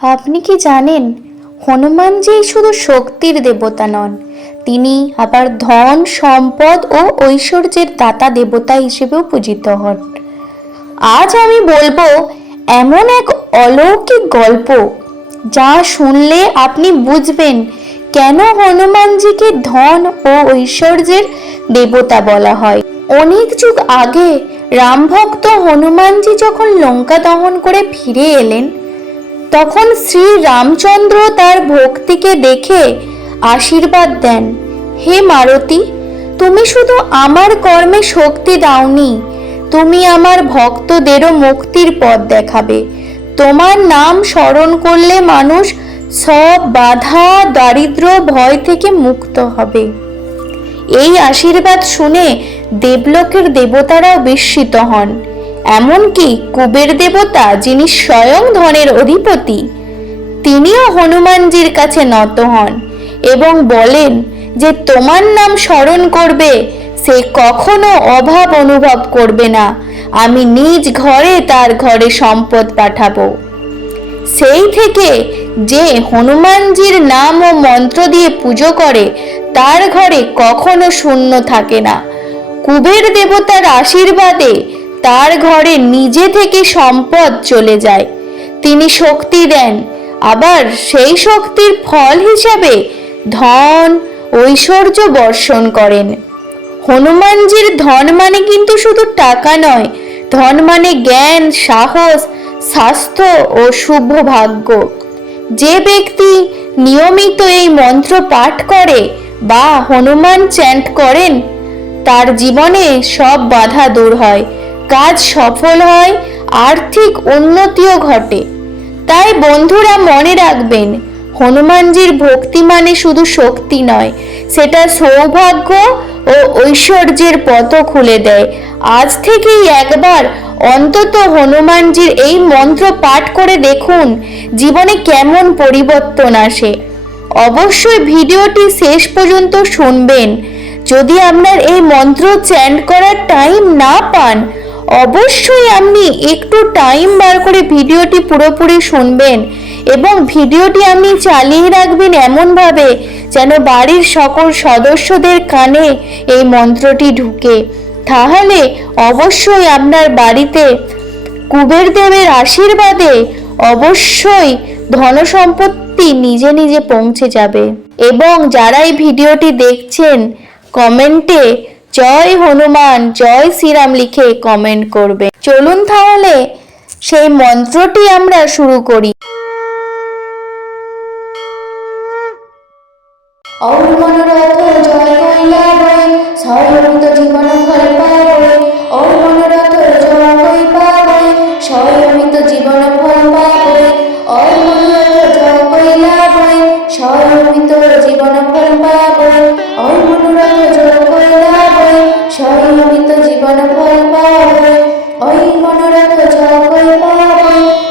আপনি কি জানেন, হনুমানজি শুধু শক্তির দেবতা নন, তিনি আবার ধন, সম্পদ ও ঐশ্বর্যের দাতা দেবতা হিসেবেও পূজিত হন। আজ আমি বলবো এমন এক অলৌকিক গল্প, যা শুনলে আপনি বুঝবেন কেন হনুমানজিকে ধন ও ঐশ্বর্যের দেবতা বলা হয়। অনেক যুগ আগে রামভক্ত হনুমানজি যখন লঙ্কা দহন করে ফিরে এলেন, তখন শ্রী রামচন্দ্র তার ভক্তিকে দেখে আশীর্বাদ দেন, হে মারতী, তুমি শুধু আমার কর্মে শক্তি দাওনি, তুমি আমার ভক্তদেরও মুক্তির পথ দেখাবে। তোমার নাম স্মরণ করলে মানুষ সব বাধা, দারিদ্র, ভয় থেকে মুক্ত হবে। এই আশীর্বাদ শুনে দেবলোকের দেবতারাও বিস্মিত হন। এমনকি কুবের দেবতা, যিনি স্বয়ং ধনের অধিপতি, তিনিও হনুমানজির কাছে নত হন এবং বলেন যে তোমার নাম স্মরণ করবে সে কখনো অভাব অনুভব করবে না, আমি নিজ ঘরে তার ঘরে সম্পদ পাঠাবো। সেই থেকে যে হনুমানজির নাম ও মন্ত্র দিয়ে পুজো করে তার ঘরে কখনো শূন্য থাকে না। কুবের দেবতার আশীর্বাদে তার ঘরে নিজে থেকে সম্পদ চলে যায়। তিনি শক্তি দেন, আবার সেই শক্তির ফল হিসাবে ধন, ঐশ্বর্য বর্ষণ করেন। হনুমানজির ধন মানে কিন্তু শুধু টাকা নয়, ধন মানে জ্ঞান, সাহস, স্বাস্থ্য ও শুভ ভাগ্য। যে ব্যক্তি নিয়মিত এই মন্ত্র পাঠ করে বা হনুমান চ্যান্ট করেন, তার জীবনে সব বাধা দূর হয়, কাজ সফল হয়, আর্থিক উন্নতিও ঘটে। তাই বন্ধুরা, মনে রাখবেন, হনুমানজির ভক্তি মানে শুধু শক্তি নয়, সেটা সৌভাগ্য ও ঐশ্বর্যের পথও খুলে দেয়। আজ থেকেই একবার অন্তত হনুমানজির এই মন্ত্র পাঠ করে দেখুন, জীবনে কেমন পরিবর্তন আসে। অবশ্যই ভিডিওটি শেষ পর্যন্ত শুনবেন। যদি আপনার এই মন্ত্র চ্যান্ট করার টাইম না পান, অবশ্যই আপনি একটু টাইম বার করে ভিডিওটি পুরোপুরি শুনবেন এবং ভিডিওটি আপনি চালিয়ে রাখবেন এমনভাবে যেন বাড়ির সকল সদস্যদের কানে এই মন্ত্রটি ঢুকে। তাহলে অবশ্যই আপনার বাড়িতে কুবের দেবের আশীর্বাদে অবশ্যই ধনসম্পত্তি নিজে নিজে পৌঁছে যাবে। এবং যারা এই ভিডিওটি দেখছেন, কমেন্টে জয় হনুমান, জয় শ্রীরাম লিখে কমেন্ট করবে। চলুন তাহলে সেই মন্ত্রটি আমরা শুরু করি। ওম মনোরথ জয় কৈলাবৈ, স্বয়মিত জীবন ফল পাবৈ। ওম মনোরথ জয় কৈলাবৈ, স্বয়মিত জীবন ফল পাবৈ। ওম মনোরথ জয় কৈলাবৈ, স্বয়মিত জীবন ফল পাবৈ। ওম মনোরথ জয় কৈলাবৈ, স্বয়মিত জীবন ফল পাবৈ। ওই মনোরথ জয় কৈলাবৈ,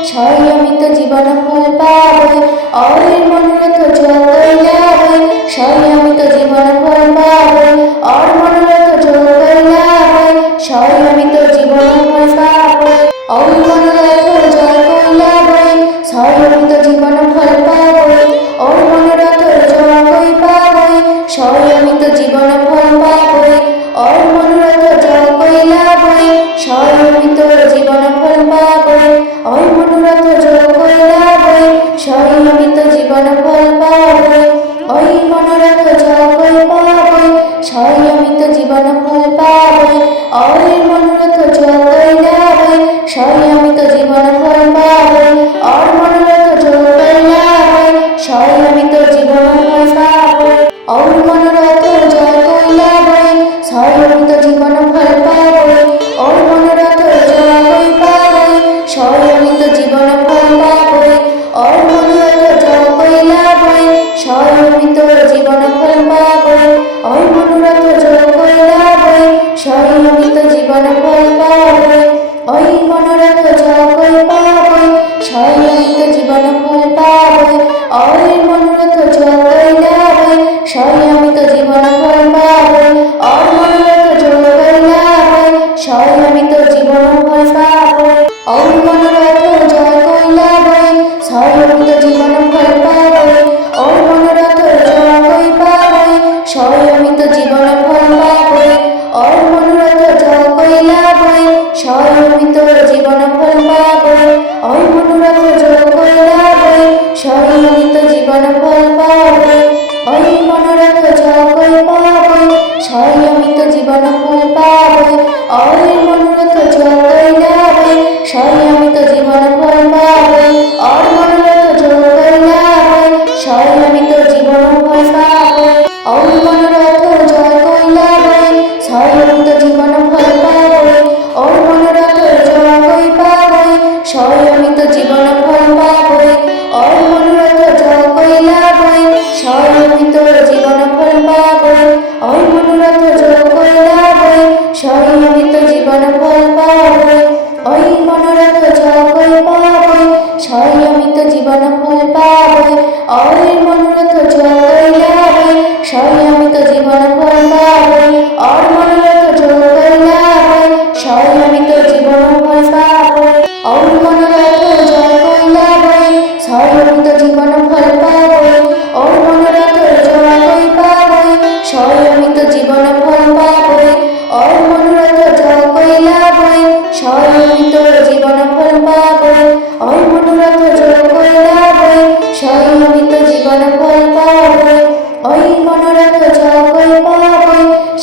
স্বয়মিত জীবন ফল পাবৈ। ওই মনোরথ জয় কৈলাবৈ, স্বয়মিত জীবন ফল পাবৈ। ওর মনোরথ জয় কৈলাবৈ, স্বয়মিত জীবন ফল পাবৈ। ওই মনোরথ জয় কৈলাবৈ, স্বয়মিত জীবন ফল পাবৈ। ওর মনোরথ জয় কৈলাবৈ, স্বয়মিত জীবন ফল পাবৈ। ওর মনোরথ জয় কৈলাবৈ, স্বয়মিত জীবন ফল পাবৈ। ওই মনোরথ জয় কৈলাবৈ, স্বয়মিত জীবন ফল পাবৈ। ওই মনোরথ জয় কৈলাবৈ, স্বয়মিত জীবন ফল পাবৈ। ওই মনোরথ জয় কৈলাবৈ, স্বয়মিত জীবন ফল পাবৈ। ওর মনোরথ জয় কৈলাবৈ, স্বয়মিত জীবন ফল পাবৈ। ওর মনোরথ জয় কৈলাবৈ, স্বয়মিত জীবন ফল পাবৈ। ওর মনোরথ জয় কৈলাবৈ, স্বয়মিত জীবন ফল পাবৈ। ওর মনোরথ জয় কৈলাবৈ, স্বয়মিত জীবন ফল পাবৈ। ওই মনোরথ জয় কৈলাবৈ, স্বয়মিত জীবন ফল পাবৈ। ওই মনোরথ জয় কৈলাবৈ, স্বয়মিত জীবন ফল পাবৈ। ওই মনোরথ জয় কৈলাবৈ, স্বয়মিত জীবন ফল পাবৈ। ওর মনোরথ জয় কৈলাবৈ, স্বয়মিত জীবন ফল পাবৈ। ওই মনোরথ জয় কৈলাবৈ, স্বয়মিত জীবন ফল পাবই, ওই মনোরথ জয় পাবই, স্বয়মিত জীবন ফল পাবই, ওই মনোরথ জয় লাভই, স্বয়মিত জীবন ফল পাবই, ওই মনোরথ জয় লাভই, স্বয়মিত জীবন ফল পাবই, ওই মনোরথ জয় পাবই, স্বয়মিত জীবন ফল পাবই, ওই মনোরথ জয় লাভই, স্বয়মিত জীবন ফল পাবই, ওই মনোরথ জয় লাভই, স্বয়মিত জীবন ফল পাবই, ওই মনোরথ জয় লাভই, স্বয়মিত জীবন ফল পাবই, ওই মনোরথ জয় পাবই, স্বয়মিত জীবন ফল পাবই, ওই মনোরথ জয় লাভই, স্বয়মিত জীবন ফল পাবই, ওই মনোরথ জয় লাভই, স্বয়মিত জীবন ফল পাবই, ওই মনোরথ জয় পাবই, স্বয়মিত জীবন ফল পাবই, ওই মনোরথ জয় লাভই, স্বয়মিত জীবন ফল পাবই, ওই মনোরথ জয় লাভই, স্বয়মিত জীবন ফল পাবই, ওই মনোরথ জয় লাভই, স্বয়মিত জীবন ফল পাবই, ওই মনোরথ জয় পাবই, স্বয়মিত জীবন ফল পাবই, ওই মনোরথ জয় লাভই, স্বয়মিত জীবন ফল পাবই, ওই মনোরথ জয় লাভই, স্বয়মিত জীবন ফল পাবই, ওই মনোরথ জয় পাবই,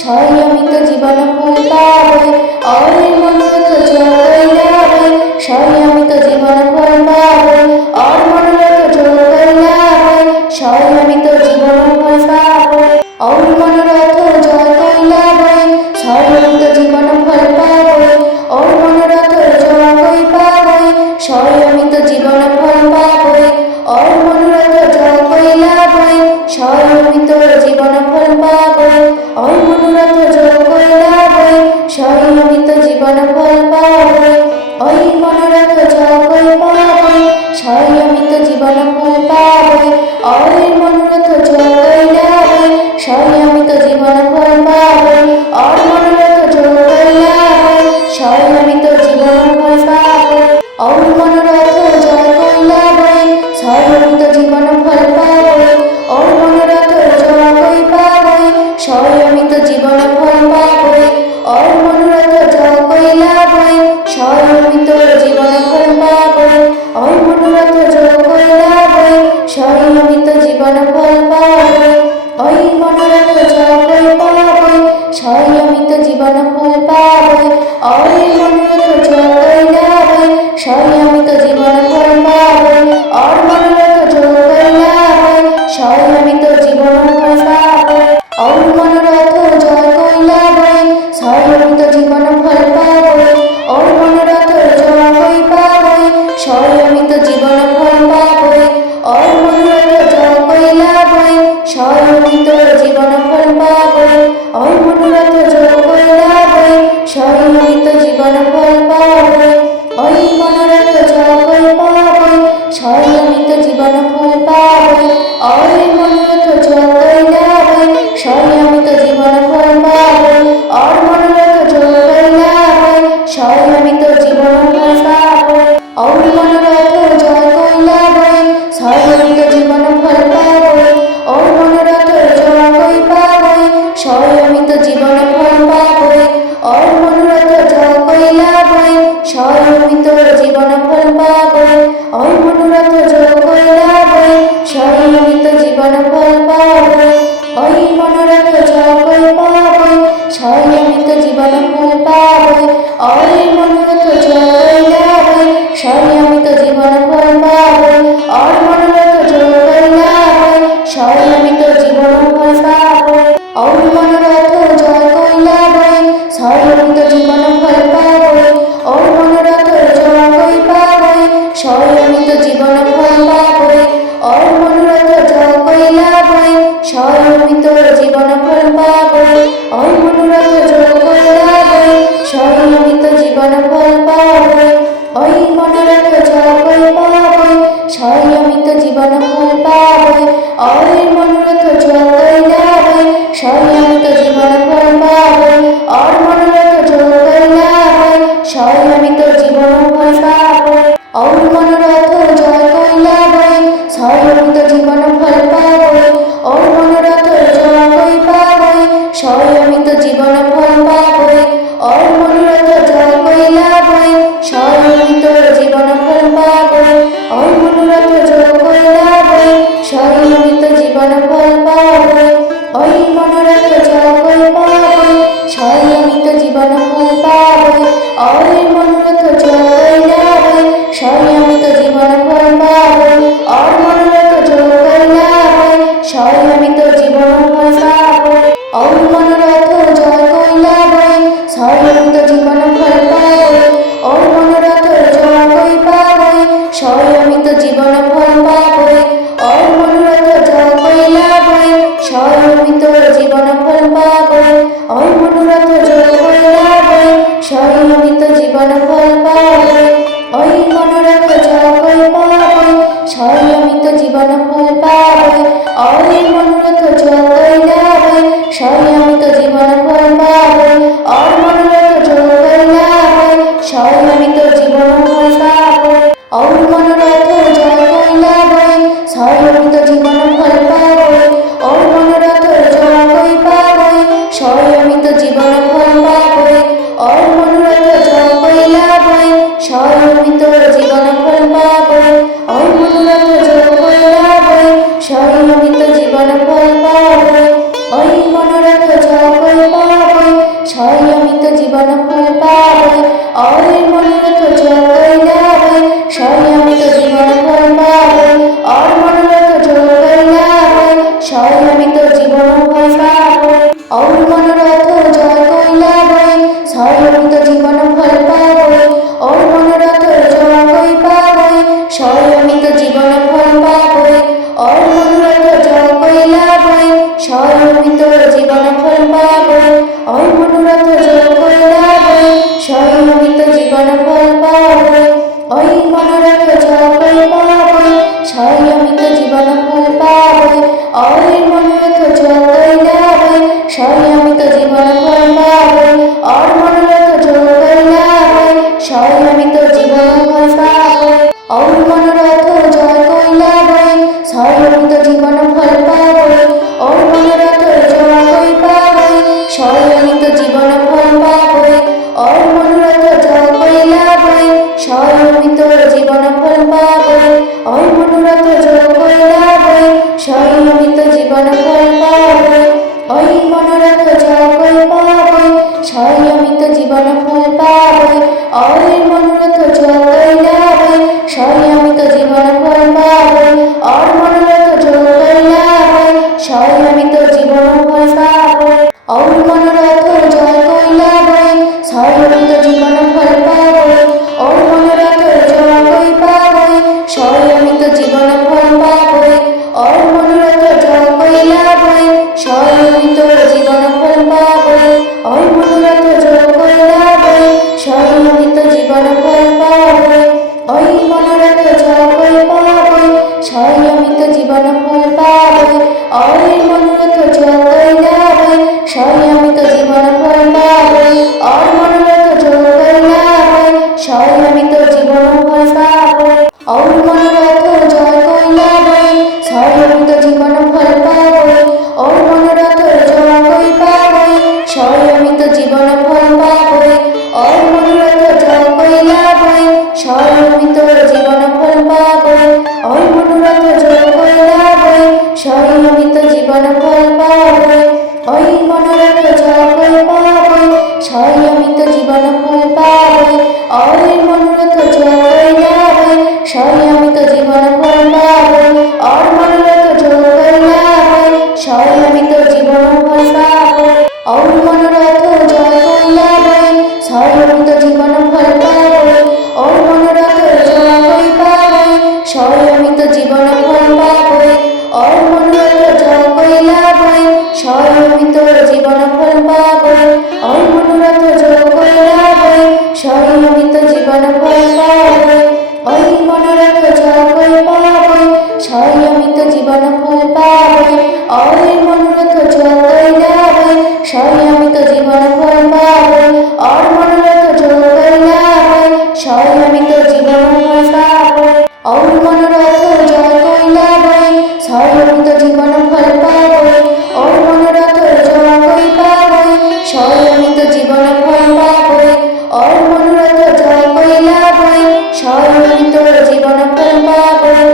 স্বয়মিত জীবন ফল পাবই, ওই মনোরথ জয় লাভই, স্বয়মিত জীবন ফল পাবই, ওই মনোরথ জয় লাভই, স্বয়মিত জীবন ফল পাবই, ওই মনোরথ জয় লাভই, স্বয়মিত জীবন ফল পাবই, ওই মনোরথ জয় পাবই, স্বয়মিত জীবন ফল পাবই, ওই মনোরথ জয় লাভই, স্বয়মিত জীবন ফল পাবই, ওই মনোরথ জয় লাভই, স্বয়মিত জীবন ফল পাবই, ওই মনোরথ জয় পাবই, স্বয়মিত জীবন ফল পাবই, ওই মনোরথ জয় লাভই, স্বয়মিত জীবন ফল পাবই, ওই মনোরথ জয় লাভই, স্বয়মিত জীবন ফল পাবই, ওই মনোরথ জয় লাভই, স্বয়মিত জীবন ফল পাবই, ওই মনোরথ জয় পাবই, স্বয়মিত জীবন ফল পাবই, ওই মনোরথ জয় লাভই, স্বয়মিত জীবন ফল পাবই, ওই মনোরথ জয় লাভই, স্বয়মিত জীবন ফল পাবই, ওই মনোরথ জয় পাবই, স্বয়মিত জীবন ফল পাবই, ওই মনোরথ জয় লাভই, স্বয়মিত জীবন ফল পাবই, ওই মনোরথ জয় লাভই, স্বয়মিত জীবন ফল পাবই, ওই মনোরথ জয় লাভই, স্বয়মিত জীবন ফল পাবই, ওই মনোরথ জয় পাবই, স্বয়মিত জীবন ফল পাবই, ওই মনোরথ জয় লাভই, স্বয়মিত জীবন ফল পাবই, ওই মনোরথ জয় লাভই, স্বয়মিত জীবন ফল পাবই, ওই মনোরথ জয় পাবই, স্বয়মিত জীবন ফল পাবই, ওই মনোরথ জয় লাভই, স্বয়মিত জীবন ফল পাবই, ওই মনোরথ জয় লাভই, স্বয়মিত জীবন ফল পাবই, ওই মনোরথ জয় লাভই, স্বয়মিত জীবন ফল পাবই, ওই মনোরথ জয় পাবই, স্বয়মিত জীবন ফল পাবই, ওই মনোরথ জয় লাভই, স্বয়মিত জীবন ফল পাবই, ওই মনোরথ জয় লাভই, স্বয়মিত জীবন ফল পাবই, ওই মনোরথ জয় পাবই, স্বয়মিত জীবন ফল পাবই, ওই মনোরথ জয় লাভই, স্বয়মিত জীবন ফল পাবই, ওই মনোরথ জয় লাভই, স্বয়মিত জীবন ফল পাবই, ওই মনোরথ জয় লাভই, স্বয়মিত জীবন ফল পাবই, ওই মনোরথ জয় পাবই, স্বয়মিত জীবন ফল পাবই, ওই মনোরথ জয় লাভই, স্বয়মিত জীবন ফল পাবই, ওই মনোরথ জয় লাভই, স্বয়মিত জীবন ফল পাবই, ওই মনোরথ জয় পাবই, স্বয়মিত জীবন ফল পাবই, ওই মনোরথ জয় লাভই, স্বয়মিত জীবন ফল পাবই, ওই মনোরথ জয় লাভই, স্বয়মিত জীবন ফল পাবই, ওই মনোরথ জয় লাভই, জয় কৈলাবৈ স্বয়মিত জীবন ফল পাবৈ ওই মনোরথ জয় কৈলাবৈ স্বয়মিত জীবন ফল পাবৈ ওই মনোরথ জয় কৈলাবৈ স্বয়মিত জীবন ফল পাবৈ ওই মনোরথ জয় কৈলাবৈ স্বয়মিত জীবন ফল পাবৈ ওই মনোরথ জয় কৈলাবৈ স্বয়মিত জীবন ফল পাবৈ ওই মনোরথ জয় কৈলাবৈ স্বয়মিত জীবন ফল পাবৈ ওই মনোরথ জয় কৈলাবৈ স্বয়মিত জীবন ফল পাবৈ ওই মনোরথ জয় কৈলাবৈ স্বয়মিত জীবন ফল পাবৈ ওই মনোরথ জয় কৈলাবৈ স্বয়মিত জীবন ফল পাবৈ ওই মনোরথ জয় কৈলাবৈ স্বয়মিত জীবন ফল পাবৈ ওই মনোরথ জয় কৈলাবৈ স্বয়মিত জীবন ফল পাবৈ ওই মনোরথ জয় কৈলাবৈ স্বয়মিত জীবন ফল পাবৈ ওই মনোরথ জয় কৈলাবৈ স্বয়মিত জীবন ফল পাবৈ ওই মনোরথ জয় কৈলাবৈ স্বয়মিত জীবন ফল পাবৈ ওই মনোরথ জয় কৈলাবৈ স্বয়মিত জীবন ফল পাবৈ ওই মনোরথ জয় কৈলাবৈ স্বয়মিত জীবন ফল পাবৈ ওই মনোরথ জয় কৈলাবৈ স্বয়মিত জীবন ফল পাবৈ ওই মনোরথ জয় কৈলাবৈ স্বয়মিত জীবন ফল পাবৈ ওই মনোরথ জয় কৈলাবৈ স্বয়মিত জীবন ফল পাবৈ ওই মনোরথ জয় কৈলাবৈ স্বয়মিত জীবন ফল পাবৈ ওই মনোরথ জয় কৈলাবৈ স্বয়মিত জীবন ফল পাবৈ ওই মনোরথ জয় কৈলাবৈ স্বয়মিত জীবন ফল পাবৈ ওই মনোরথ জয় কৈলাবৈ স্বয়মিত জীবন ফল পাবৈ ওই মনোরথ জয় কৈলাবৈ স্বয়মিত জীবন ফল পাবৈ ওই মনোরথ জয় কৈলাবৈ স্বয়মিত জীবন ফল পাবৈ ওই মনোরথ জয় কৈলাবৈ স্বয়মিত জীবন ফল পাবৈ ওই মনোরথ জয় কৈলাবৈ স্বয়মিত জীবন ফল পাবৈ ওই মনোরথ জয় কৈলাবৈ স্বয়মিত জীবন ফল পাবৈ ওই মনোরথ জয় কৈলাবৈ স্বয়মিত জীবন ফল পাবৈ ওই মনোরথ জয় কৈলাবৈ স্বয়মিত জীবন ফল পাবৈ ওই মনোরথ জয় কৈলাবৈ স্বয়মিত জীবন ফল পাবৈ ওই মনোরথ জয় কৈলাবৈ স্বয়মিত জীবন ফল পাবৈ ওই মনোরথ জয় কৈলাবৈ স্বয়মিত জীবন ফল পাবৈ ওই মনোরথ জয় কৈলাবৈ স্বয়মিত জীবন ফল পাবৈ ওই মনোরথ জয় কৈলাবৈ স্বয়মিত জীবন ফল পাবৈ ওই মনোরথ জয় কৈলাবৈ স্বয়মিত জীবন ফল পাবৈ ওই মনোরথ জয় কৈলাবৈ স্বয়মিত জীবন ফল পাবৈ ওই মনোরথ জয় কৈলাবৈ স্বয়মিত জীবন ফল পাবৈ ওই মনোরথ জয় কৈলাবৈ স্বয়মিত জীবন ফল পাবৈ ওই মনোরথ জয় কৈলাবৈ স্বয়মিত জীবন ফল পাবৈ ওই মনোরথ জয় কৈলাবৈ স্বয়মিত জীবন ফল পাবৈ ওই মনোরথ জয় কৈলাবৈ স্বয়মিত জীবন ফল পাবৈ ওই মনোরথ জয় কৈলাবৈ স্বয়মিত জীবন ফল পাবৈ ওই মনোরথ জয় কৈলাবৈ স্বয়মিত জীবন ফল পাবৈ ওই মনোরথ জয় কৈলাবৈ স্বয়মিত জীবন ফল পাবৈ ওই মনোরথ জয় কৈলাবৈ স্বয়মিত জীবন ফল পাবৈ ওই মনোরথ জয় কৈলাবৈ স্বয়মিত জীবন ফল পাবৈ ওই মনোরথ জয় কৈলাবৈ স্বয়মিত জীবন ফল পাবৈ ওই মনোরথ জয় কৈলাবৈ স্বয়মিত জীবন ফল পাবৈ ওই মনোরথ জয় কৈলাবৈ স্বয়মিত জীবন ফল পাবৈ ওই মনোরথ জয় কৈলাবৈ স্বয়মিত জীবন ফল পাবৈ ওই মনোরথ জয় কৈলাবৈ স্বয়মিত জীবন ফল পাবৈ ওই মনোরথ জয় কৈলাবৈ স্বয়মিত জীবন ফল পাবৈ ওই মনোরথ জয় কৈলাবৈ স্বয়মিত জীবন ফল পাবৈ ওই মনোরথ জয় কৈলাবৈ স্বয়মিত জীবন ফল পাবৈ ওই মনোরথ জয় কৈলাবৈ স্বয়মিত জীবন ফল পাবৈ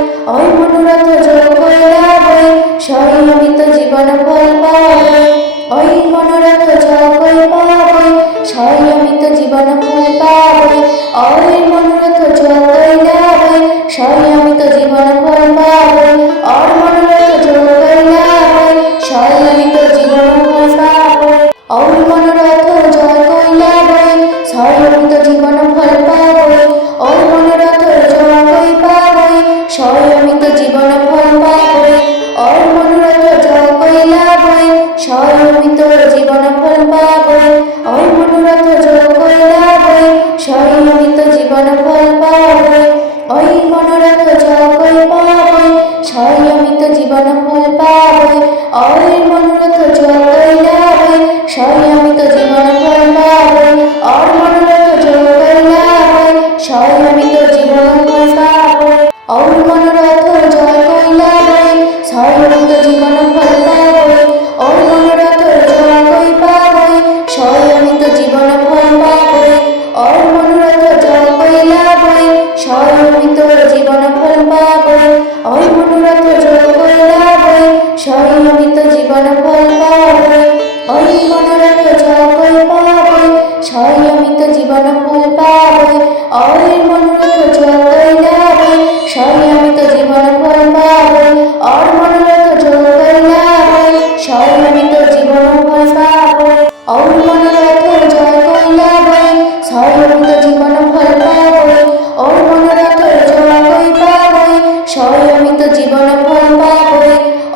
সংয়মিত জীবন ফল পাবে, অয়ের মনোরথ যতই লাভে, সংয়মিত জীবন ফল পাবে, অর মনোরথ যতই লাভে, সংয়মিত জীবন ফল পাবে, অর মনোরথ জয় কৈলাবে, সংয়মিত জীবন ফল পাবে, অর মনোরথ জয় কই পাবে, সংয়মিত জীবন ফল পাবে, অর মনোরথ জয় কৈলাবে, সংয়মিত জীবন ফল পাবে, অর মনোরথ জয় কৈলাবে, সংয়মিত জীবন ফল পাবে, অর মনোরথ জয় কই পাবে, সংয়মিত জীবন ফল পাবে, অর মনোরথ জয় কৈলাবে, সংয়মিত জীবন ফল পাবে, অর মনোরথ জয় কৈলাবে, সংয়মিত জীবন ফল পাবে, অর মনোরথ জয় কৈলাবে, সংয়মিত জীবন ফল পাবে, অর মনোরথ জয় কই পাবে, সংয়মিত জীবন ফল পাবে,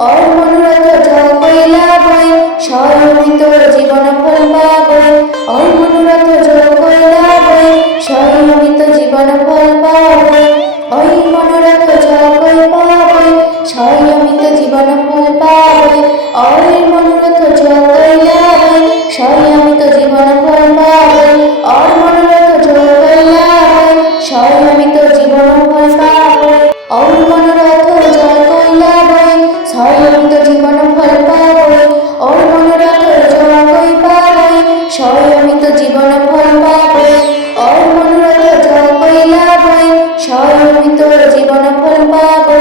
অর মনোরথ জয় কৈলাবে, সংয়মিত জীবন ফল পাবে, অর মনোরথ জয় কৈলাবে, সংয়মিত জীবন ফল পাবে, অর মনোরথ জয় কই পাবে, সংয়মিত জীবন ফল পাবে, অর মনোরথ জয় কৈলাবে, সংয়মিত জীবন ফল পাবে, অর মনোরথ জয় কৈলাবে, সংয়মিত জীবন ফল পাবে, অর মনোরথ জয় কৈলাবে, সংয়মিত জীবন ফল পাবে, অর মনোরথ জয় কই পাবে, সংয়মিত জীবন ফল পাবে, অর মনোরথ জয় কৈলাবে, সংয়মিত জীবন ফল পাবে,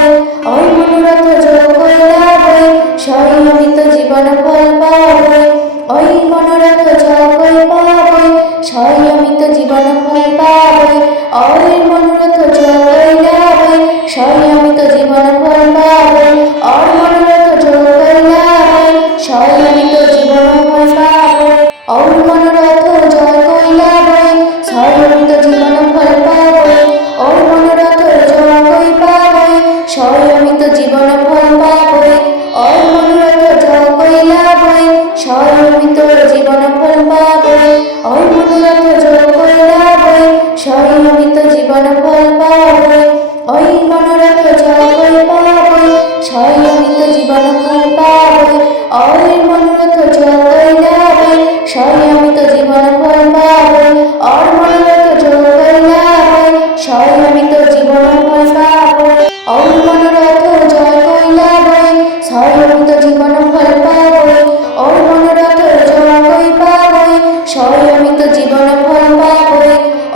অর মনোরথ জয় কৈলাবে, সংয়মিত জীবন ফল পাবে, অর মনোরথ জয় কই পাবে, সংয়মিত জীবন ফল পাবে, অর মনোরথ জয় কৈলাবে, সংয়মিত জীবন ফল পাবে, অর মনোরথ জয় কৈলাবে, সংয়মিত জীবন ফল পাবে, অর মনোরথ জয় কৈলাবে, সংয়মিত জীবন ফল পাবে, অর মনোরথ জয় কই পাবে, সংয়মিত জীবন ফল পাবে, অর মনোরথ জয় কৈলাবে, সংয়মিত জীবন ফল পাবে, অর মনোরথ জয় কৈলাবে, সংয়মিত জীবন ফল পাবে, অর মনোরথ জয় কই পাবে, সংয়মিত জীবন ফল পাবে, অর মনোরথ জয় কৈলাবে, সংয়মিত জীবন ফল পাবে, অর মনোরথ জয় কৈলাবে, সংয়মিত জীবন ফল পাবে, অর মনোরথ জয় কৈলাবে, সংয়মিত জীবন ফল পাবে, অর মনোরথ জয় কই পাবে, সংয়মিত জীবন ফল পাবে,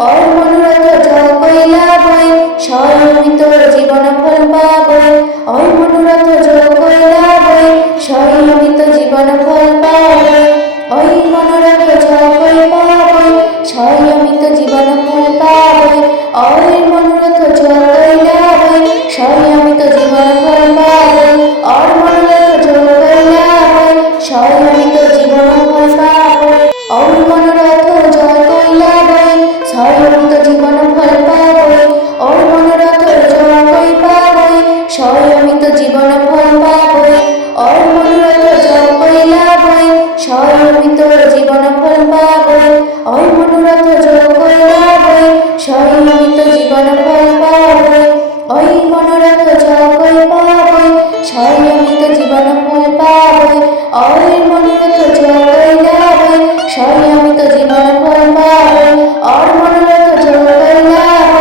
অর মনোরথ জয় কৈলাবে, সংয়মিত জীবন ফল পাবে, অর মনোরথ জয় কৈলাবে, সংয়মিত জীবন ফল পাবে, অর মনোরথ জয় কই পাবে, সংয়মিত জীবন ফল পাবে, অর মনোরথ জয় কৈলাবে, সংয়মিত জীবন ফল পাবে, অর মনোরথ জয় কৈলাবে, সংয়মিত জীবন ফল পাবে, অর মনোরথ জয় কৈলাবে, সংয়মিত জীবন ফল পাবে, অর মনোরথ জয় কই পাবে, সংয়মিত জীবন ফল পাবে, অর মনোরথ জয় কৈলাবে, সংয়মিত জীবন ফল পাবে, অর মনোরথ জয় কৈলাবে, সংয়মিত জীবন ফল পাবে, অর মনোরথ জয় কই পাবে, সংয়মিত জীবন ফল পাবে, অর মনোরথ জয় কৈলাবে, সংয়মিত জীবন ফল পাবে, অর মনোরথ জয় কৈলাবে, সংয়মিত জীবন ফল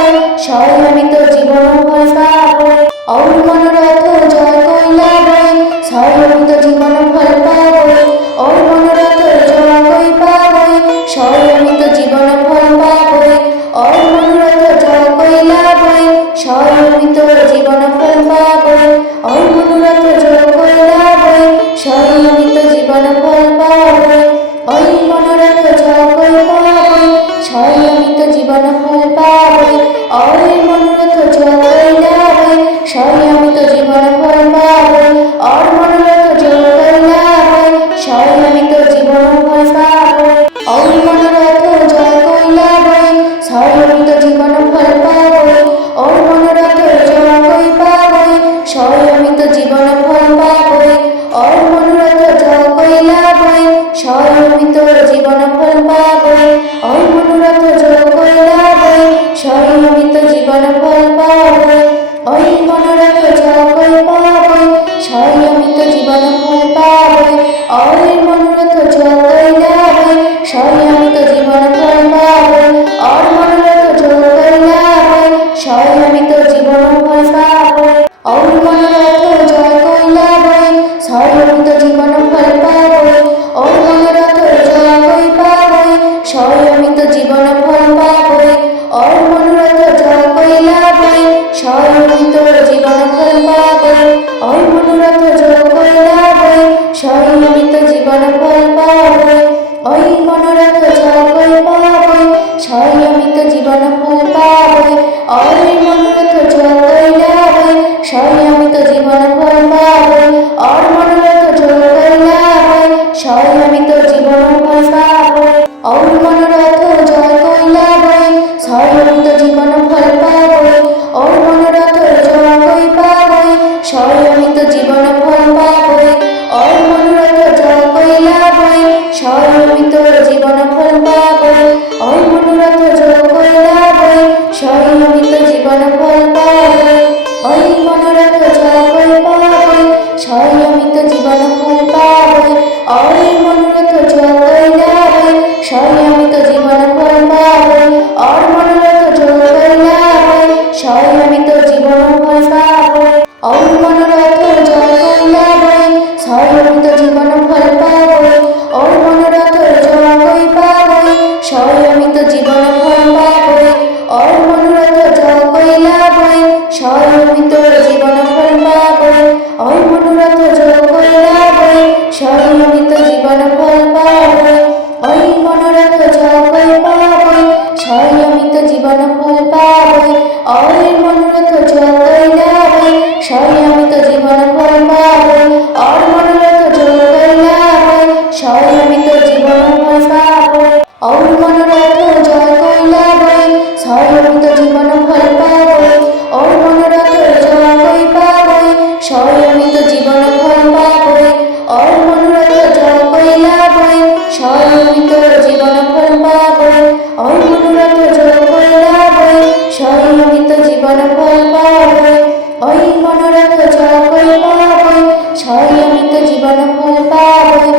পাবে, অর মনোরথ জয় কৈলাবে, সংয়মিত জীবন ফল পাবে, অর মনোরথ জয় কই পাবে, সংয়মিত জীবন ফল পাবে, অর মনোরথ জয় কৈলাবে, সংয়মিত জীবন ফল পাবে, অর মনোরথ জয় কৈলাবে, সংয়মিত জীবন ফল পাবে, অর মনোরথ জয় কই পাবে, সংয়মিত জীবন ফল পাবে, অর মনোরথ জয় কৈলাবে, সংয়মিত জীবন ফল পাবে, অর মনোরথ জয় কৈলাবে, সংয়মিত জীবন ফল পাবে, অর মনোরথ জয় কৈলাবে, সংয়মিত জীবন ফল পাবে, অর মনোরথ জয় কই পাবে, সংয়মিত জীবন ফল পাবে, অর মনোরথ জয় কৈলাবে, সংয়মিত জীবন ফল পাবে, অর মনোরথ জয় কৈলাবে, সংয়মিত জীবন ফল পাবে, অর মনোরথ জয় কই পাবে। মনোরথ জয় কইলা বই, ছয় অমিত জীবন ফল পাবই। ওই মনোরথ জয় কই পাবই, ছয় অমিত জীবন ফল পাবই। ওই মনোরথ জয় কইলা বই, ছয় অমিত জীবন ফল পাবই। ওই মনোরথ জয় কইলা বই, ছয় অমিত জীবন ফল পাবই। ওই মনোরথ জয় কই পাবই, ছয় অমিত জীবন ফল পাবই। ওই মনোরথ জয় কইলা বই, ছয় অমিত জীবন ফল পাবই। ওর মনোরথ জয় কইলা বই, ছয় অমিত জীবন ফল পাবই। ওর মনোরথ জয় কইলা বই, ছয় অমিত জীবন ফল পাবই। ওর মনোরথ জয় কই পাবই, ছয় অমিত জীবন ফল পাবই। ওর মনোরথ জয় কইলা বই, ছয় অমিত জীবন ফল পাবই। ওই মনোরথ জয় কইলা বই, ছয় অমিত জীবন ফল পাবই। ওই মনোরথ জয় কই পাবই, ছয় অমিত জীবন ফল পাবই। ওই মনোরথ জয় কইলা বই, ছয় অমিত জীবন ফল পাবই। ওর মনোরথ জয় কইলা বই, ছয় অমিত জীবন ফল পাবই। ওর মনোরথ জয় কইলা বই, ছয় অমিত জীবন ফল পাবই। ওর মনোরথ জয় কই পাবই, ছয় অমিত জীবন ফল পাবই। ওর মনোরথ জয় কইলা বই, ছয় অমিত জীবন ফল পাবই। ওই মনোরথ জয় কইলা বই, ছয় অমিত জীবন ফল পাবই। ওই মনোরথ জয় কই পাবই, ছয় অমিত জীবন ফল পাবই। ওই মনোরথ জয় কইলা বই, ছয় অমিত জীবন ফল পাবই। ওর মনোরথ জয় কইলা বই, ছয় অমিত জীবন ফল পাবই। ওর মনোরথ জয় কইলা বই, ছয় অমিত জীবন ফল পাবই। ওর মনোরথ জয় কই পাবই, ছয় অমিত জীবন ফল পাবই। ওর মনোরথ জয় কইলা বই, ছয় অমিত জীবন ফল পাবই। ওই মনোরথ জয় কইলা বই, ছয় অমিত জীবন ফল পাবই। ওই মনোরথ জয় কই পাবই, ছয় অমিত জীবন ফল পাবই।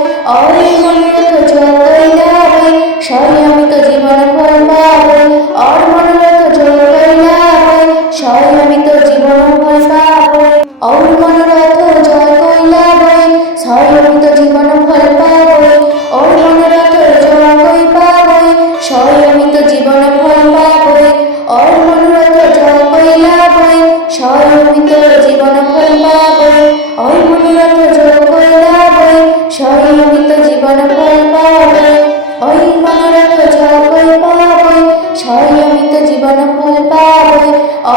ওই মনোরথ জয় কইলা বই, ছয় অমিত জীবন ফল পাবই। ওর মনোরথ জয় কইলা বই, ছয় অমিত জীবন ফল পাবই। ওর মনোরথ জয় কইলা বই, ছয় অমিত জীবন ফল পাবই। ওর মনোরথ জয় কই পাবই, ছয় অমিত জীবন ফল পাবই। ওর মনোরথ জয় কইলা বই, ছয় অমিত জীবন ফল পাবই। ওই মনোরথ জয় কইলা বই, ছয় অমিত জীবন ফল পাবই। ওই মনোরথ জয় কই পাবই, ছয় অমিত জীবন ফল পাবই।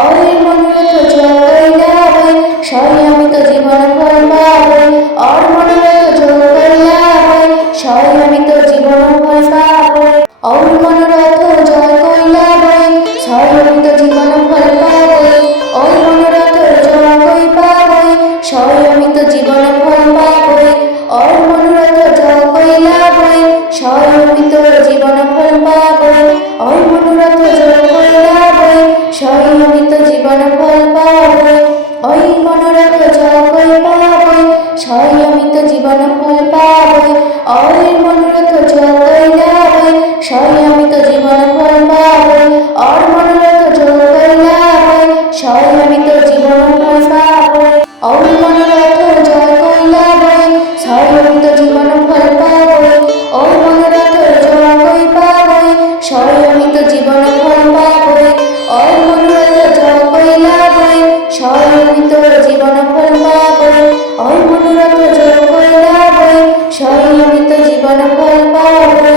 ওই মনোরথ জয় কইলা বই, ছয় অমিত জীবন ফল পাবই। ওর মনোরথ জয় কইলা বই, ছয় অমিত জীবন ফল পাবই। ওর মনোরথ জয় কইলা বই, ছয় অমিত জীবন ফল পাবই। ওর মনোরথ জয় কই পাবই, ছয় অমিত জীবন ফল পাবই। ওর মনোরথ জয় কইলা বই, ছয় অমিত জীবন ফল পাবই। ওই মনোরথ জয় কইলা বই, ছয় অমিত জীবন ফল পাবই। ওই মনোরথ জয় কই পাবই, ছয় অমিত জীবন ফল পাবই। ওই মনোরথ জয় কইলা বই, ছয় অমিত জীবন ফল পাবই। ওর মনোরথ জয় কইলা বই, ছয় অমিত জীবন ফল পাবই। ওর মনোরথ জয় কইলা বই, ছয় অমিত জীবন ফল পাবই। ওর মনোরথ জয় কই পাবই, ছয় অমিত জীবন ফল পাবই। ওর মনোরথ জয় কইলা বই, ছয় অমিত জীবন ফল পাবই। ওই মনোরথ জয় কইলা বই, ছয় অমিত জীবন ফল পাবই।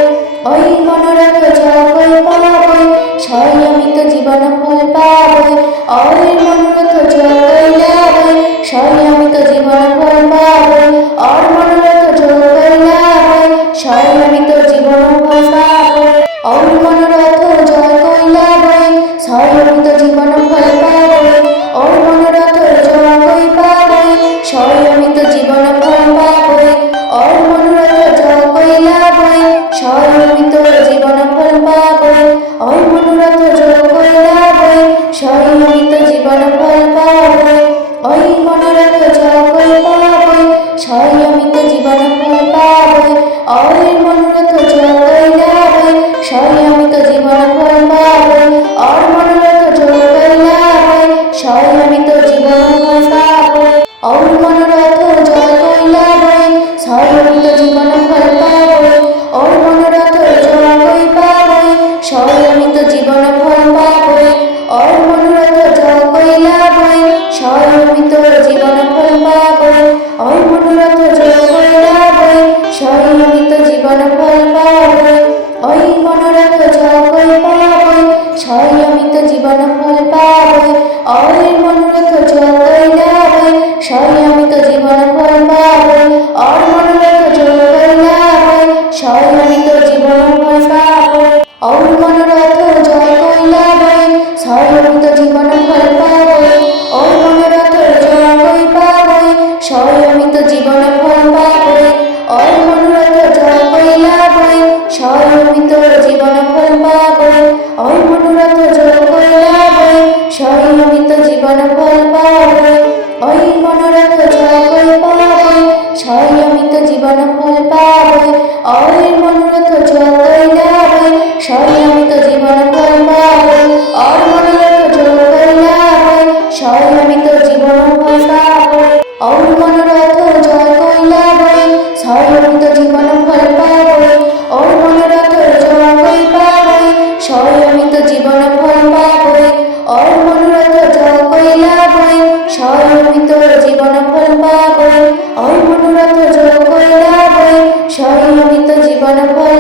ওই মনোরথ জয় কই পাবই, ছয় অমিত জীবন ফল পাবই। ওই মনোরথ জয় কইলা বই, ছয় অমিত জীবন ফল পাবই। ওর মনোরথ জয় কইলা বই, ছয় অমিত জীবন ফল পাবই। ওর মনোরথ জয় কইলা বই, ছয় অমিত জীবন ফল পাবই। ওর মনোরথ জয় কই পাবই, ছয় অমিত জীবন ফল পাবই। ওর মনোরথ জয় কইলা বই, ছয় অমিত জীবন ফল পাবই। ওই মনোরথ জয় কইলা বই, ছয় অমিত জীবন ফল পাবই। ওই মনোরথ জয় কই পাবই, ছয় অমিত জীবন ফল পাবই। ওই মনোরথ জয় কইলা বই, ছয় অমিত জীবন ফল পাবই। ওর মনোরথ জয় কইলা বই, ছয় অমিত জীবন ফল পাবই। জীবন ফল পাবই, আর মনোরথ জয় কৈলাবই, স্বয়মিত জীবন ফল পাবই, আর মনোরথ জয় কৈলাবই, স্বয়মিত জীবন ফল পাবই, আর মনোরথ জয় কই পাবই, স্বয়মিত জীবন ফল পাবই, আর মনোরথ জয় কৈলাবই, স্বয়মিত জীবন ফল পাবই, আর মনোরথ জয় কৈলাবই, স্বয়মিত জীবন ফল পাবই, ওই মনোরথ জয় কই পাবই, স্বয়মিত জীবন ফল পাবই, ওই মনোরথ জয় কৈলাবই, স্বয়মিত জীবন ফল পাবই, আর মনোরথ জয় কৈলাবই, স্বয়মিত জীবন ফল পাবই, আর মনোরথ জয় কৈলাবই, স্বয়মিত জীবন ফল পাবই, আর মনোরথ জয় কই পাবই, স্বয়মিত জীবন ফল পাবই, আর মনোরথ জয় কৈলাবই, স্বয়মিত জীবন ফল পাবই, আর মনোরথ জয় কৈলাবই, স্বয়মিত জীবন ফল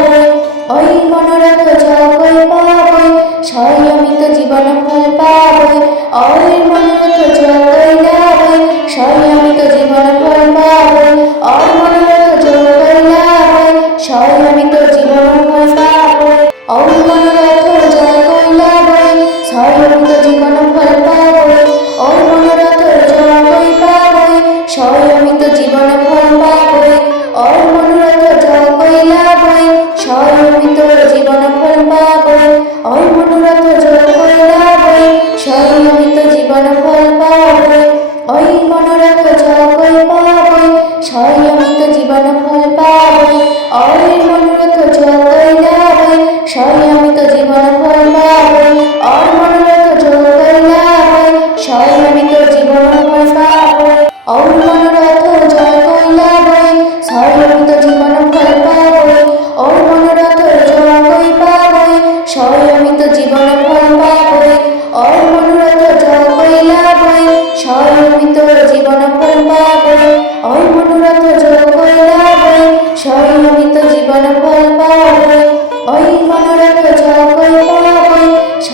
পাবই, ওই মনোরথ জয় কই পাবই, স্বয়মিত জীবন ফল পাবই, ওই মনোরথ জয় কৈলাবই, স্বয়মিত জীবন ফল পাবই, আর মনোরথ জয় কৈলাবই, স্বয়মিত জীবন ফল পাবই, আর মনোরথ জয় কৈলাবই, স্বয়মিত জীবন ফল পাবই, আর মনোরথ জয় কই পাবই, স্বয়মিত জীবন ফল পাবই, আর মনোরথ জয় কৈলাবই, স্বয়মিত জীবন ফল পাবই, আর মনোরথ জয় কৈলাবই, স্বয়মিত জীবন ফল পাবই, ওই মনোরথ জয় কই পাবই, স্বয়মিত জীবন ফল পাবই, আর মনোরথ জয় কৈলাবই, স্বয়মিত জীবন ফল পাবই, আর মনোরথ জয় কৈলাবই, স্বয়মিত জীবন ফল পাবই, আর মনোরথ জয় কৈলাবই, স্বয়মিত জীবন ফল পাবই, আর মনোরথ জয় কই পাবই, স্বয়মিত জীবন ফল পাবই, আর মনোরথ জয় কৈলাবই, স্বয়মিত জীবন ফল পাবই, আর মনোরথ জয় কৈলাবই, স্বয়মিত জীবন ফল পাবই, ওই মনোরথ জয় কই পাবই,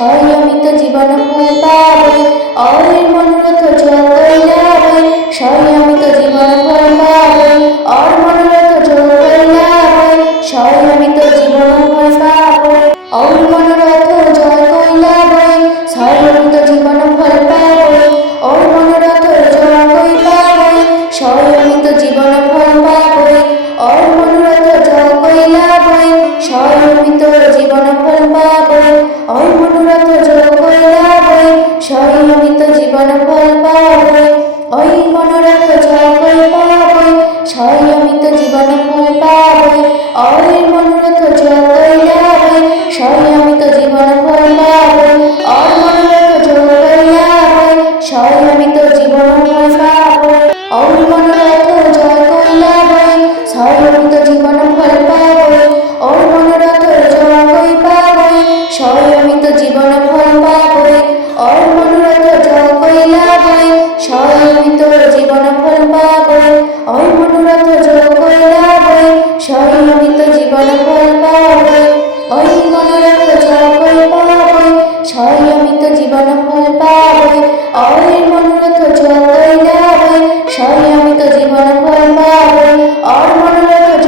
স্বয়মিত জীবন ফল পাবই, আর মনোরথ জয় কৈলাবই, স্বয়মিত জীবন ফল পাবই, আর মনোরথ জয় কৈলাবই, স্বয়মিত জীবন ফল পাবই, আর মনোরথ জয় কৈলাবই, স্বয়মিত জীবন ফল পাবই, আর মনোরথ জয় কই পাবই, স্বয়মিত জীবন ফল পাবই, আর মনোরথ জয় কৈলাবই, স্বয়মিত জীবন ফল পাবই, আর মনোরথ জয় কৈলাবই, স্বয়মিত জীবন ফল পাবই, ওই মনোরথ জয় কই পাবই, স্বয়মিত জীবন ফল পাবই, আর মনোরথ জয় কৈলাবই, স্বয়মিত জীবন ফল পাবই, আর মনোরথ জয় কৈলাবই, স্বয়মিত জীবন ফল পাবই, আর মনোরথ জয় কৈলাবই, স্বয়মিত জীবন ফল পাবই, আর মনোরথ জয় কই পাবই, স্বয়মিত জীবন ফল পাবই, আর মনোরথ জয় কৈলাবই, স্বয়মিত জীবন ফল পাবই, আর মনোরথ জয় কৈলাবই, স্বয়মিত জীবন ফল পাবই, ওই মনোরথ জয় কই পাবই, স্বয়মিত জীবন ফল পাবই, আর মনোরথ জয় কৈলাবই, স্বয়মিত জীবন ফল পাবই, আর মনোরথ জয় কৈলাবই, স্বয়মিত জীবন ফল পাবই, আর মনোরথ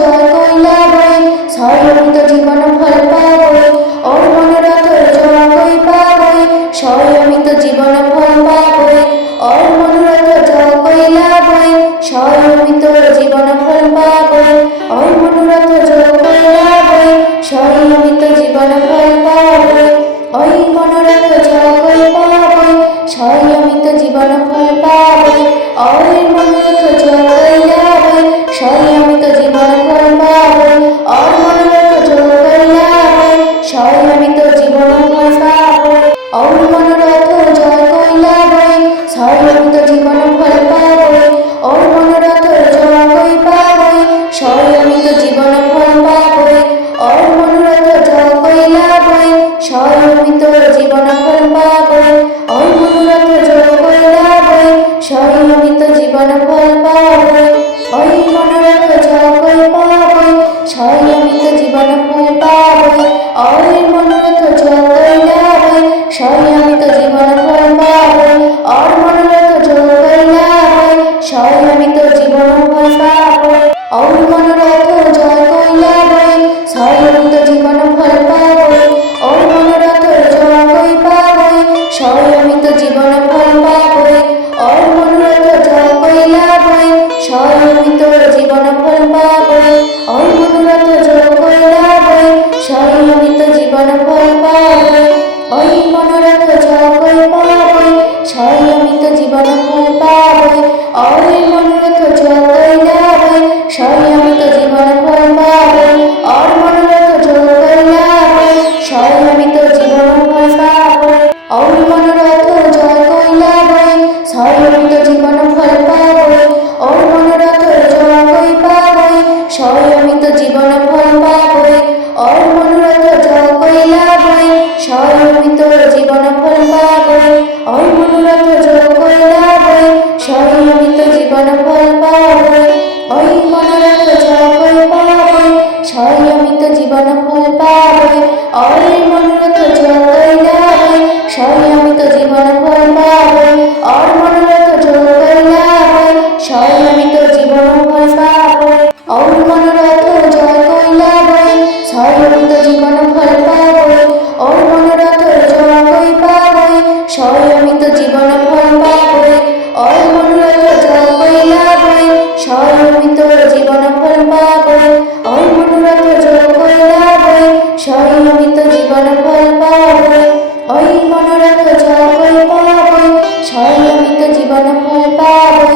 জয় কৈলাবই, স্বয়মিত জীবন ফল পাবই, আর মনোরথ জয় কই পাবই, স্বয়মিত জীবন ফল পাবই, আর মনোরথ জয় কৈলাবই, স্বয়মিত জীবন ফল পাবই, আর মনোরথ জয় কৈলাবই, স্বয়মিত জীবন ফল পাবই, ওই মনোরথ জয় কই পাবই, স্বয়মিত জীবন ফল পাবই, আর মনোরথ জয় কৈলাবই, স্বয়মিত জীবন ফল পাবই, আর মনোরথ জয় কৈলাবই, স্বয়মিত জীবন ফল পাবই, আর মনোরথ জয় কৈলাবই, স্বয়মিত জীবন ফল পাবই, আর মনোরথ জয় কই পাবই, স্বয়মিত জীবন ফল পাবই, আর মনোরথ জয় কৈলাবই, স্বয়মিত জীবন ফল পাবই, আর মনোরথ জয় কৈলাবই, স্বয়মিত জীবন ফল পাবই, ওই মনোরথ জয় কই পাবই, স্বয়মিত জীবন ফল পাবই, আর মনোরথ জয় কৈলাবই, স্বয়মিত জীবন ফল পাবই, অর মনোরথ জয় কইলাবই, স্বয়মিত জীবন ফল পাবই, অর মনোরথ জয় কইলাবই, স্বয়মিত জীবন ফল পাবই, ওই মনোরথ জয় কই পাবই, স্বয়মিত জীবন ফল পাবই, ওই মনোরথ জয় কইলাবই, স্বয়মিত জীবন ফল পাবই, অর মনোরথ জয় কইলাবই, স্বয়মিত জীবন ফল পাবই, ওই মনোরথ জয় কইলাবই, স্বয়মিত জীবন ফল পাবই, ওই মনোরথ জয় কই পাবই, স্বয়মিত জীবন ফল পাবই, ওই মনোরথ জয় কইলাবই, স্বয়মিত জীবন ফল পাবই, ওই মনোরথ জয় কইলাবই, স্বয়মিত জীবন ফল পাবই, ওই মনোরথ জয় কই পাবই, স্বয়মিত জীবন ফল পাবই, ওই মনোরথ জয় কইলাবই, স্বয়মিত জীবন ফল পাবই, ওর মনোরথ জয় কইলাবই, স্বয়মিত জীবন ফল পাবই, ওর মনোরথ জয় কইলাবই, স্বয়মিত জীবন ফল পাবই, ওর মনোরথ জয় কই পাবই, স্বয়মিত জীবন ফল পাবই, ওর মনোরথ জয় কইলাবই, স্বয়মিত জীবন ফল পাবই, ওর মনোরথ জয় কইলাবই, স্বয়মিত জীবন ফল পাবই, ওই মনোরথ জয় কই পাবই, স্বয়মিত জীবন ফল পাবই,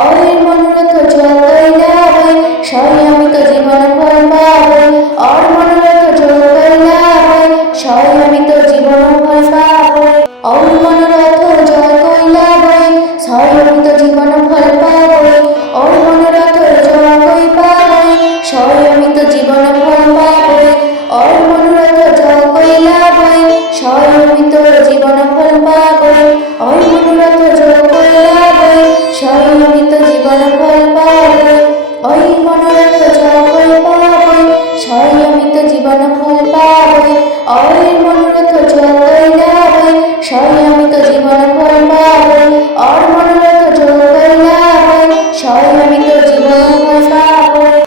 ওই মনোরথ জয় কইলাবই, স্বয়মিত জীবন ফল পাবই, ওর মনোরথ জয় কইলাবই, স্বয়মিত জীবন ফল পাবই, ওর মনোরথ জয় কইলাবই, স্বয়মিত জীবন ফল পাবই, ওর মনোরথ জয় কই পাবই, স্বয়মিত জীবন ফল পাবই, ওর মনোরথ জয় কইলাবই, স্বয়মিত জীবন ফল পাবই, ওই মনোরথ জয় কইলাবই, স্বয়মিত জীবন ফল পাবই, ওই মনোরথ জয় কই পাবই, স্বয়মিত জীবন ফল পাবই, ওই মনোরথ জয় কইলাবই, স্বয়মিত জীবন ফল পাবই, ওর মনোরথ জয় কইলাবই, স্বয়মিত জীবন ফল পাবই,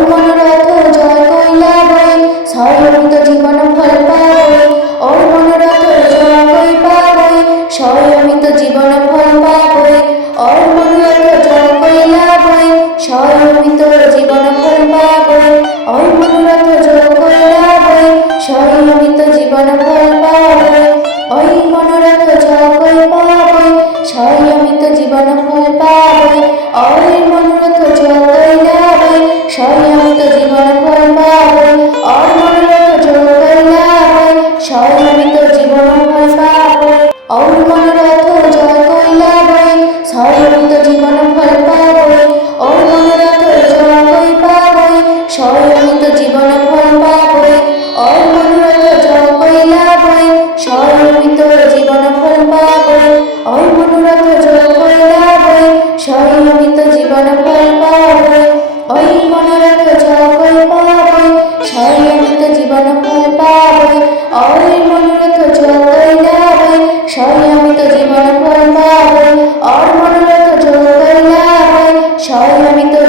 ওর মনোরথ জয় কইলাবই, স্বয়মিত জীবন ফল পাবই, ওর মনোরথ জয় কই পাবই, স্বয়মিত জীবন ফল পাবই, ওর মনোরথ জয় কইলাবই, স্বয়মিত জীবন ফল পাবই, ওই মনোরথ জয় কইলাবই, স্বয়মিত জীবন ফল পাবই, ওই মনোরথ জয় কই পাবই, স্বয়মিত জীবন ফল পাবই, ওই মনোরথ জয় কইলাবই, স্বয়মিত জীবন ফল পাবই, ওর মনোরথ জয় কইলাবই, স্বয়মিত জীবন ফল পাবই, ওর মনোরথ জয় কইলাবই, স্বয়মিত জীবন ফল পাবই, ওর মনোরথ জয় কই পাবই, স্বয়মিত জীবন ফল পাবই, ওর মনোরথ জয় কইলাবই, স্বয়মিত জীবন ফল পাবই, ওই মনোরথ জয় কইলাবই, স্বয়মিত জীবন ফল পাবই, ওই মনোরথ জয় কই পাবই, স্বয়মিত জীবন ফল পাবই, ওই মনোরথ জয় কইলাবই, স্বয়মিত জীবন ফল পাবই, ওর মনোরথ জয় কইলাবই, স্বয়মিত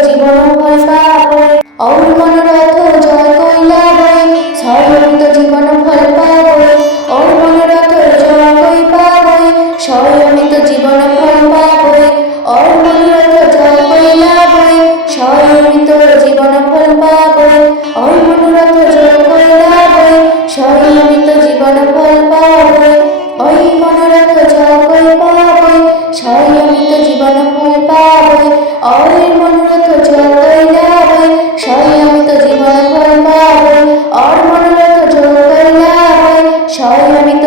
জীবন ফল পাবই, ওর মনোরথ জয় কইলাবই, স্বয়মিত জীবন ফল পাবই, ওর মনোরথ জয় কই পাবই, স্বয়মিত জীবন ফল পাবই, ওর মনোরথ জয় কইলাবই, স্বয়মিত জীবন ফল পাবই, ওর মনোরথ জয় কইলাবই, স্বয়মিত জীবন ফল পাবই, ওই মনোরথ জয় কই পাবই, স্বয়মিত জীবন ফল পাবই, ওই মনোরথ জয় কইলাবই, স্বয়মিত জীবন ফল পাবই, ওর মনোরথ জয় কইলাবই, স্বয়মিত